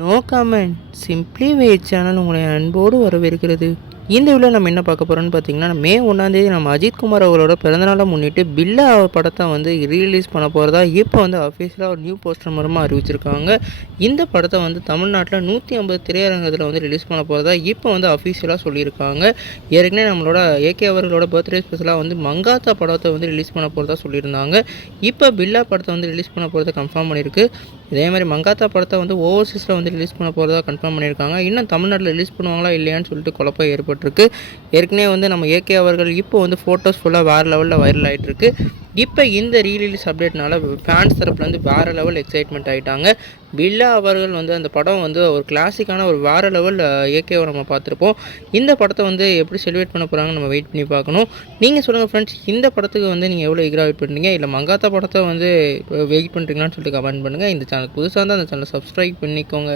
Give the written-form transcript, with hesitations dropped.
No comment simply wait channel உங்களை அன்போடு வரவேற்கிறது. இந்த வீடியோவில் நம்ம என்ன பார்க்க போகிறோம்னு பார்த்தீங்கன்னா, மே 1 நம்ம அஜித்குமார் அவரோட பிறந்தநாளை முன்னிட்டு பில்லா படத்தை வந்து ரீலீஸ் பண்ண போகிறதா இப்போ வந்து அஃபீஷியலாக ஒரு நியூ போஸ்டர் மூலமாக அறிவிச்சிருக்காங்க. இந்த படத்தை வந்து தமிழ்நாட்டில் 150 திரையரங்கத்தில் வந்து ரிலீஸ் பண்ண போகிறதா இப்போ வந்து அஃபீஷியலாக சொல்லியிருக்காங்க. ஏற்கனவே நம்மளோட ஏகே அவர்களோட பர்த்டே ஸ்பெஷலாக வந்து மங்காத்தா படத்தை வந்து ரிலீஸ் பண்ண போகிறதா சொல்லியிருந்தாங்க. இப்போ பில்லா படத்தை வந்து ரிலீஸ் பண்ண போகிறத கன்ஃபார்ம் பண்ணியிருக்கு. இதே மாதிரி மங்காத்தா படத்தை வந்து ஓவர்சீஸில் வந்து ரிலீஸ் பண்ண போகிறதா கன்ஃபார்ம் பண்ணியிருக்காங்க. இன்னும் தமிழ்நாட்டில் ரிலீஸ் பண்ணுவாங்களா இல்லையான்னு சொல்லிட்டு குழப்பம் ஏற்பட்டிருக்கு. ஏற்கனவே வந்து நம்ம ஏகே அவர்கள் இப்போ வந்து ஃபோட்டோஸ் ஃபுல்லாக வேறு லெவலில் வைரல் ஆகிட்டுருக்கு. இப்போ இந்த ரீரிலீஸ் அப்டேட்னால ஃபேன்ஸ் தரப்புலேருந்து வேறு லெவல் எக்ஸைட்மெண்ட் ஆகிட்டாங்க. பில்லா அவர்கள் வந்து அந்த படம் வந்து ஒரு கிளாசிக்கான ஒரு வேறு லெவல் ஏகேவை நம்ம பார்த்துருப்போம். இந்த படத்தை வந்து எப்படி செலிப்ரேட் பண்ண போகிறாங்கன்னு நம்ம வெயிட் பண்ணி பார்க்கணும். நீங்கள் சொல்லுங்கள் ஃப்ரெண்ட்ஸ், இந்த படத்துக்கு வந்து நீங்கள் எவ்வளோ ஈகராக வெயிட் பண்ணுறீங்க, இல்லை மங்காத்தா படத்தை வந்து வெயிட் பண்ணுறீங்களான்னு சொல்லிட்டு கமெண்ட் பண்ணுங்கள். இந்த சேனல் புதுசாக இருந்தால் அந்த சேனலை சப்ஸ்கிரைப் பண்ணிக்கோங்க.